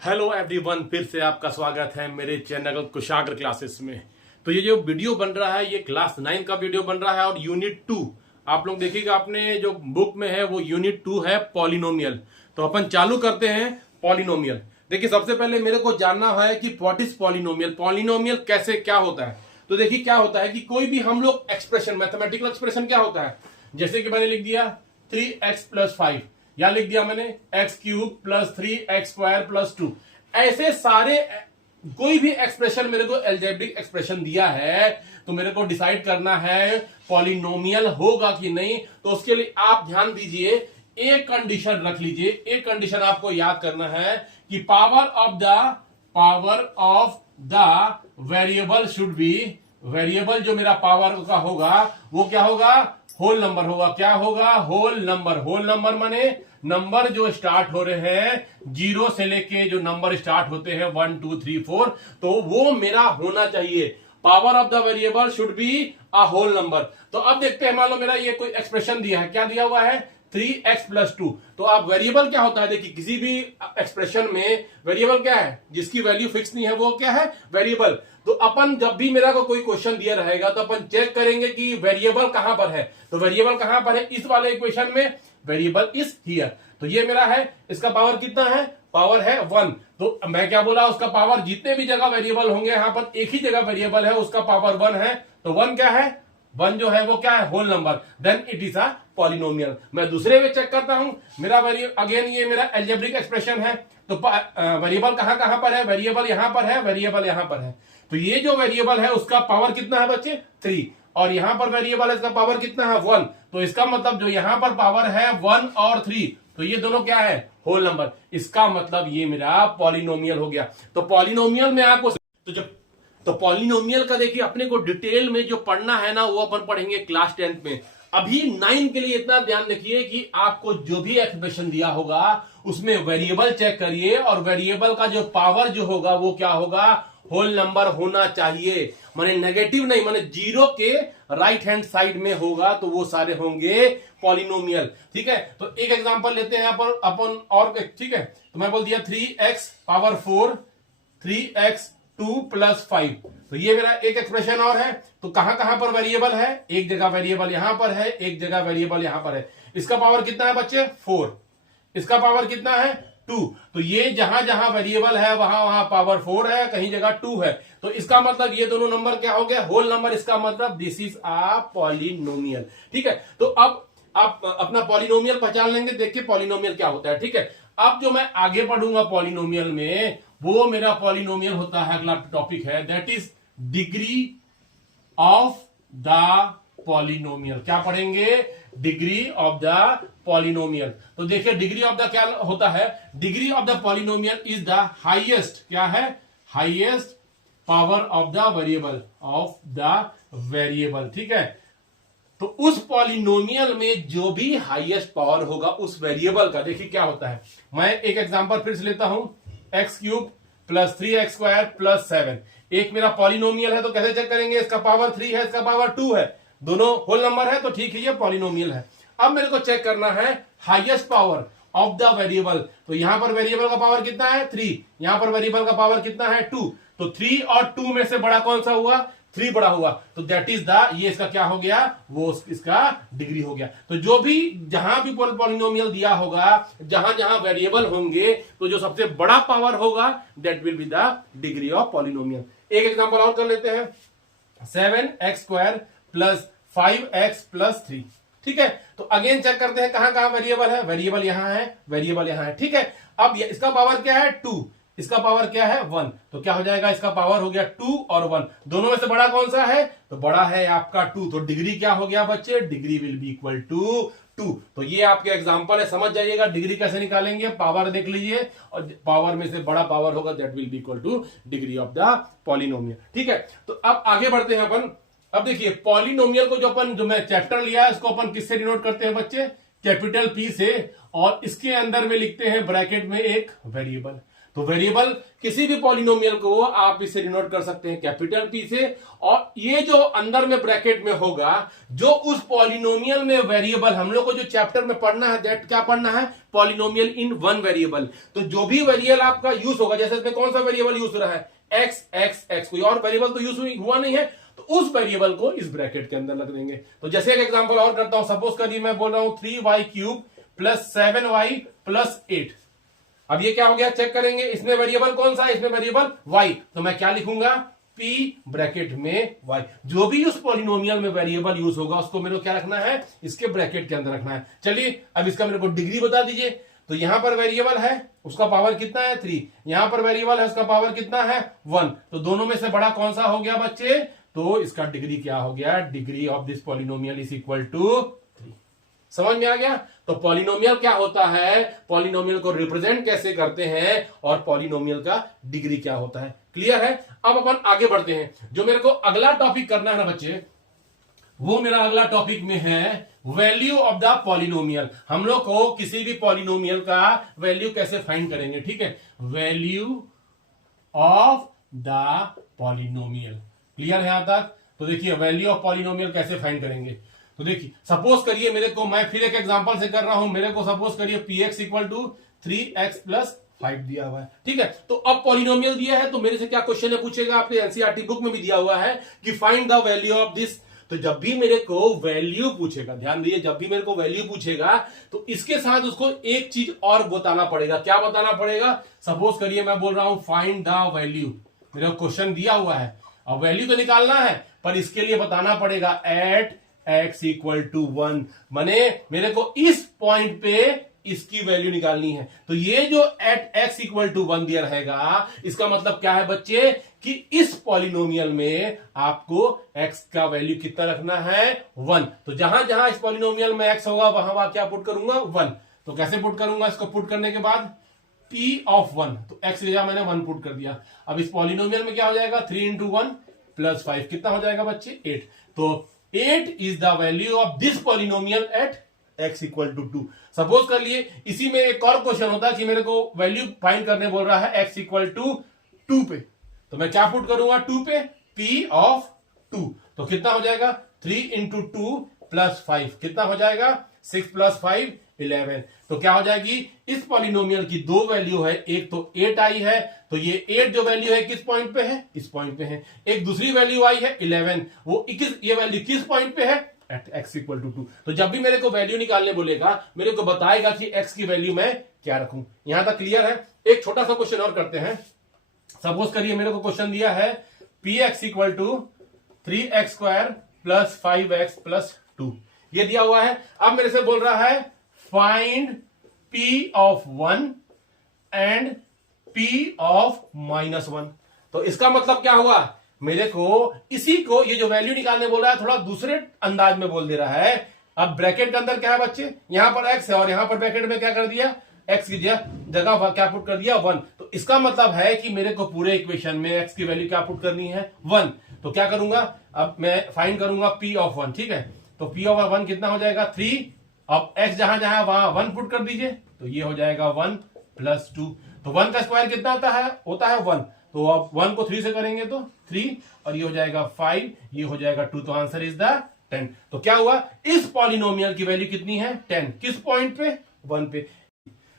Hello everyone, फिर से आपका स्वागत है मेरे चैनल कुशाग्र क्लासेस में। तो ये जो वीडियो बन रहा है ये क्लास 9 का वीडियो बन रहा है और यूनिट 2 आप लोग देखिएगा, अपने जो बुक में है वो यूनिट 2 है पॉलिनोमियल। तो अपन चालू करते हैं पॉलिनोमियल। देखिए, सबसे पहले मेरे को जानना है कि व्हाट इज पॉलिनोमियल, पॉलिनोमियल कैसे क्या होता है। तो देखिए क्या होता है कि कोई भी हम लोग एक्सप्रेशन, मैथमेटिकल एक्सप्रेशन क्या होता है, जैसे कि मैंने लिख दिया 3x + 5 या लिख दिया मैंने x³ + 3x² + 2। ऐसे सारे कोई भी एक्सप्रेशन मेरे को एल्जेब्रिक एक्सप्रेशन दिया है तो मेरे को डिसाइड करना है पॉलिनोमियल होगा कि नहीं। तो उसके लिए आप ध्यान दीजिए, एक कंडीशन रख लीजिए। एक कंडीशन आपको याद करना है कि power of the variable should B, variable जो मेरा पावर का होगा वो क्या होगा, होल नंबर होगा। क्या होगा, होल नंबर। होल नंबर माने नंबर जो स्टार्ट हो रहे हैं 0 से लेके जो नंबर स्टार्ट होते हैं 1 2 3 4, तो वो मेरा होना चाहिए। Power of the variable should be a whole number. तो अब देखते हैं, मान लो मेरा ये कोई एक्सप्रेशन दिया है, क्या दिया हुआ है 3x + 2। तो अब वेरिएबल क्या होता है, देखिए किसी भी एक्सप्रेशन में वेरिएबल क्या है, जिसकी वैल्यू फिक्स नहीं है वो क्या है, वेरिएबल। तो अपन जब भी मेरा को कोई क्वेश्चन दिया रहेगा तो अपन चेक करेंगे कि वेरिएबल कहां पर है। तो वेरिएबल कहां पर है, इस वाले इक्वेशन में वेरिएबल इज हियर। तो ये मेरा है, इसका पावर कितना है, पावर है 1। तो मैं क्या बोला, उसका पावर जितने भी जगह वेरिएबल होंगे, यहां पर एक ही जगह वेरिएबल है उसका पावर 1 है। तो 1 क्या है, 1 जो है वो क्या है, whole number. Then it is a polynomial. मैं दूसरे में चेक करता हूं, मेरा अगेन ये मेरा एल्जेब्रिक एक्सप्रेशन है। तो वेरिएबल कहां पर है, वेरिएबल यहां पर है, वेरिएबल यहां पर है। तो ये जो वेरिएबल है उसका पावर कितना है बच्चे, 3, और यहां पर वेरिएबल है इसका पावर कितना है, 1। तो इसका मतलब जो यहां पर पावर है 1 और 3, तो ये दोनों क्या है, होल नंबर। इसका मतलब ये मेरा पॉलिनोमियल हो गया। तो पॉलिनोमियल में आपको तो पॉलिनोमियल का देखिए अपने को डिटेल में जो पढ़ना है ना वो अपन पढ़ेंगे क्लास 10 में। अभी 9 के लिए इतना ध्यान रखिए कि आपको जो भी एक्सप्रेशन दिया होगा उसमें वेरिएबल चेक करिए, और वेरिएबल का जो पावर जो होगा वो क्या होगा, होल नंबर होना चाहिए। माने नेगेटिव नहीं, माने 0 के राइट हैंड साइड में होगा तो वो सारे होंगे पॉलिनोमियल। ठीक है, तो एक एग्जांपल लेते हैं अपन और, ठीक है। तो मैं बोल दिया 3x⁴ 3x2 + 5। तो ये मेरा एक एक्सप्रेशन और है। तो कहां कहां पर वेरिएबल है, एक जगह वेरिएबल यहां पर है, एक जगह वेरिएबल यहां पर है। इसका पावर कितना है बच्चे, 4। इसका पावर कितना है, 2। तो ये जहां जहां वेरिएबल है वहां वहां पावर 4 है, कहीं जगह 2 है। तो इसका मतलब ये दोनों नंबर क्या हो गया, होल नंबर। इसका मतलब दिस इज अ पॉलिनोमियल। ठीक है, तो अब आप अपना पॉलिनोमियल पहचान लेंगे, देखिए पॉलिनोमियल क्या होता है। ठीक है, अब जो मैं आगे पढ़ूंगा पॉलिनोमियल में वो मेरा पॉलिनोमियल होता है, अगला टॉपिक है that is degree of the polynomial. क्या पढ़ेंगे, डिग्री ऑफ द पॉलिनोमियल। तो देखिए डिग्री ऑफ द क्या होता है, degree of the polynomial is the highest, क्या है, highest power of the variable, of the variable. ठीक है, तो उस पॉलिनोमियल में जो भी हाईएस्ट पावर होगा उस वेरिएबल का, देखिए क्या होता है। मैं एक एग्जांपल फिर से लेता हूं, x³ + 3x² + 7। एक मेरा पॉलिनोमियल है तो कैसे चेक करेंगे, इसका पावर 3 है, इसका पावर 2 है, दोनों होल नंबर है तो ठीक है, ये पॉलिनोमियल है। अब मेरे को चेक करना है highest power of the variable. तो यहां पर वेरिएबल का पावर कितना है, 3, यहां पर वेरिएबल का पावर कितना है, 2। तो 3 और 2 में से बड़ा कौन सा हुआ, 3 बड़ा हुआ। तो दैट इज द, ये इसका क्या हो गया, वो इसका डिग्री हो गया। तो जो भी जहां भी पॉलिनोमियल दिया होगा, जहां जहां वेरिएबल होंगे, तो जो सबसे बड़ा पावर होगा that will be the degree of polynomial. एक एग्जांपल और कर लेते हैं, 7x² + 5x + 3। ठीक है, तो अगेन चेक करते हैं कहां कहां वेरिएबल है, वेरिएबल यहां है, वेरिएबल यहां है। ठीक है, अब इसका पावर क्या है, 2, इसका पावर क्या है, 1। तो क्या हो जाएगा, इसका पावर हो गया 2 और 1, दोनों में से बड़ा कौन सा है, तो बड़ा है आपका 2। तो डिग्री क्या हो गया बच्चे, degree will be equal to 2। तो ये आपके एग्जांपल है, समझ जाइएगा डिग्री कैसे निकालेंगे। पावर देख लीजिए, और पावर में से बड़ा पावर होगा that will be equal two degree of the polynomial. ठीक है, तो अब आगे बढ़ते हैं अपन। अब देखिए पॉलिनोमियल को जो मैं चैप्टर लिया है इसको अपन किससे डिनोट करते हैं बच्चे, कैपिटल P से, और इसके अंदर में लिखते हैं ब्रैकेट में एक वेरिएबल। तो वेरिएबल किसी भी पॉलिनोमियल को आप इसे डिनोट कर सकते हैं कैपिटल पी से, और ये जो अंदर में ब्रैकेट में होगा जो उस पॉलिनोमियल में वेरिएबल, हम लोग को जो चैप्टर में पढ़ना है दैट क्या पढ़ना है, पॉलिनोमियल इन वन वेरिएबल। तो जो भी वेरिएबल आपका यूज होगा, जैसे इसमें कौन सा वेरिएबल यूज हो रहा है, एक्स एक्स एक्स, कोई और वेरिएबल तो यूज हुआ नहीं है, तो उस वेरिएबल को इस ब्रैकेट के अंदर रख देंगे। तो जैसे एक एग्जांपल और करता हूं, सपोज करिए मैं बोल रहा हूं 3y cube plus 7y plus 8। अब ये क्या हो गया, चेक करेंगे, इसमें वेरिएबल कौन सा है, इसमें वेरिएबल y, तो मैं क्या लिखूंगा, p ब्रैकेट में y। जो भी उस पॉलिनोमियल में वेरिएबल यूज होगा उसको मेरे को क्या रखना है, इसके ब्रैकेट के अंदर रखना है। चलिए अब इसका मेरे को डिग्री बता दीजिए। तो यहां पर वेरिएबल है, उसका पावर कितना है 3, यहां पर वेरिएबल है, उसका पावर कितना है 1, तो दोनों में से बड़ा कौन सा हो गया बच्चे, तो इसका डिग्री क्या हो गया, degree of this polynomial is equal to 3। समझ में आ गया। तो पॉलिनोमियल क्या होता है, पॉलिनोमियल को रिप्रेजेंट कैसे करते हैं, और पॉलिनोमियल का डिग्री क्या होता है, क्लियर है। अब अपन आगे बढ़ते हैं। जो मेरे को अगला टॉपिक करना है ना बच्चे, वो मेरा अगला टॉपिक में है वैल्यू ऑफ द पॉलिनोमियल। हम लोग को किसी भी पॉलिनोमियल का वैल्यू कैसे फाइंड करेंगे, ठीक है, value of the polynomial, clear है यहां तक। तो देखिए वैल्यू ऑफ पॉलिनोमियल कैसे फाइंड करेंगे, तो देखिए सपोज करिए मेरे को, मैं फिर एक एग्जांपल से कर रहा हूं, मेरे को सपोज करिए px equal to 3x plus 5 दिया हुआ है, ठीक है। तो अब पॉलिनोमियल दिया है, तो मेरे से क्या क्वेश्चन है पूछेगा, आपके एनसीईआरटी बुक में भी दिया हुआ है कि find the value of this. तो जब भी मेरे को वैल्यू पूछेगा, ध्यान दीजिए, जब भी मेरे को वैल्यू पूछेगा तो इसके साथ उसको एक चीज और बताना पड़ेगा। क्या बताना पड़ेगा, सपोज करिए मैं बोल रहा हूं फाइंड द वैल्यू, मेरा क्वेश्चन दिया हुआ है, अब वैल्यू तो निकालना है, पर इसके लिए बताना पड़ेगा एट x इक्वल टू 1, माने मेरे को इस पॉइंट पे इसकी वैल्यू निकालनी है। तो ये जो एट x इक्वल टू 1 दिया रहेगा, इसका मतलब क्या है बच्चे, कि इस पॉलिनोमियल में आपको x का वैल्यू कितना रखना है 1। तो जहां जहां इस पॉलिनोमियल में x होगा वहां वहां क्या पुट करूंगा 1। तो कैसे पुट करूंगा, इसको पुट करने के बाद p ऑफ 1, तो x की जगह मैंने 1 पुट कर दिया। अब इस पॉलिनोमियल में क्या हो जाएगा, 3 इंटू 1 प्लस 5 कितना हो जाएगा बच्चे 8। तो 8 is the value of this polynomial at x equal to 2। Suppose कर लिए इसी में एक और क्वेश्चन होता है कि मेरे को वैल्यू फाइंड करने बोल रहा है x इक्वल टू 2 पे, तो मैं क्या पुट करूंगा 2 पे, p ऑफ 2, तो कितना हो जाएगा 3 इंटू 2 प्लस 5 कितना हो जाएगा 6 प्लस 5 11। तो क्या हो जाएगी, इस पॉलिनोमियल की दो वैल्यू है, एक तो 8 आई है, तो ये 8 जो वैल्यू है किस पॉइंट पे है, इस पॉइंट पे है। एक दूसरी वैल्यू आई है 11, वो ये वैल्यू किस पॉइंट पे है, एट x इक्वल टू 2। तो जब भी मेरे को वैल्यू निकालने बोलेगा, मेरे को बताएगा कि x की वैल्यू मैं क्या रखूं। यहां तक क्लियर है। एक छोटा सा क्वेश्चन और करते हैं। सपोज करिए मेरे को क्वेश्चन दिया है px equal to 3x square plus 5x plus 2, ये दिया हुआ है। अब मेरे से बोल रहा है find p of 1 and p of -1। तो इसका मतलब क्या हुआ, मेरे को इसी को, ये जो वैल्यू निकालने बोल रहा है, थोड़ा दूसरे अंदाज में बोल दे रहा है। अब ब्रैकेट के अंदर क्या है बच्चे, यहां पर x है और यहां पर ब्रैकेट में क्या कर दिया, x की जगह क्या पुट कर दिया 1। तो इसका मतलब है कि मेरे को पूरे इक्वेशन में x की वैल्यू क्या पुट करनी है 1। तो क्या करूंगा, अब मैं फाइंड करूंगा p ऑफ 1, ठीक है। तो p ऑफ 1 कितना हो जाएगा 3, अब x जहां जहां वहां 1 पुट कर दीजिए, तो ये हो जाएगा 1 प्लस 2। तो 1 का स्क्वायर कितना होता है 1। तो अब 1 को 3 से करेंगे तो 3, और ये हो जाएगा 5, ये हो जाएगा 2, तो आंसर इज द 10। तो क्या हुआ, इस पॉलिनोमियल की वैल्यू कितनी है 10, किस पॉइंट पे 1 पे,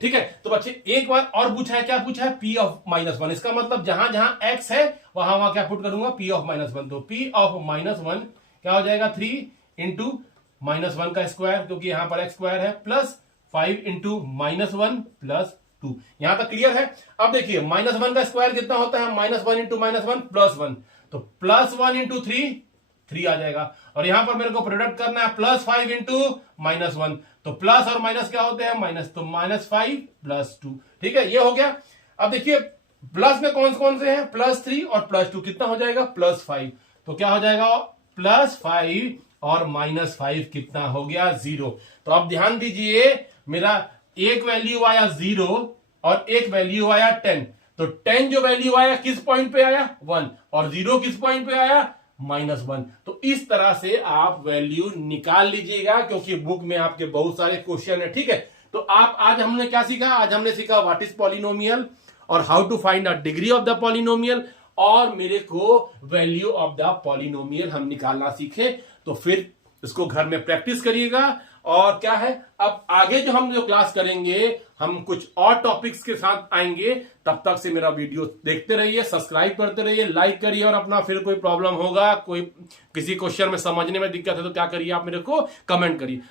ठीक है। तो बच्चे एक बार और पूछा है, क्या पूछा है, p ऑफ -1। इसका मतलब जहां जहां x है वहां वहां क्या पुट करूंगा, p ऑफ -1। तो p ऑफ -1 क्या हो जाएगा 3 इंटू -1 का स्क्वायर, क्योंकि यहां पर x स्क्वायर है, प्लस 5 इंटू -1 प्लस 2। यहां तक क्लियर है। अब देखिए -1 का स्क्वायर कितना होता है, -1 इंटू -1 प्लस 1, तो प्लस 1 इंटू 3 आ जाएगा। और यहां पर मेरे को प्रोडक्ट करना है प्लस 5 इंटू -1, तो प्लस और माइनस क्या होते हैं, माइनस, तो -5 प्लस 2, ठीक है, ये हो गया। अब देखिए प्लस में कौन कौन से हैं, +3 और +2, कितना हो जाएगा +5। तो क्या हो जाएगा +5 और -5 कितना हो गया 0। तो अब ध्यान दीजिए, मेरा एक वैल्यू आया 0 और एक वैल्यू आया 10। तो 10 जो वैल्यू आया किस पॉइंट पे आया 1, और 0 किस पॉइंट पे आया -1। तो इस तरह से आप वैल्यू निकाल लीजिएगा, क्योंकि बुक में आपके बहुत सारे क्वेश्चन है, ठीक है। तो आप आज हमने क्या सीखा, आज हमने सीखा व्हाट इज पॉलिनोमियल, और how to find the degree of the polynomial, और मेरे को वैल्यू ऑफ द पॉलिनोमियल हम निकालना सीखे। तो फिर इसको घर में प्रैक्टिस करिएगा। और क्या है, अब आगे जो हम जो क्लास करेंगे हम कुछ और टॉपिक्स के साथ आएंगे। तब तक से मेरा वीडियो देखते रहिए, सब्सक्राइब करते रहिए, लाइक करिए, और अपना फिर कोई प्रॉब्लम होगा, कोई किसी क्वेश्चन में समझने में दिक्कत है तो क्या करिए, आप मेरे को कमेंट करिए।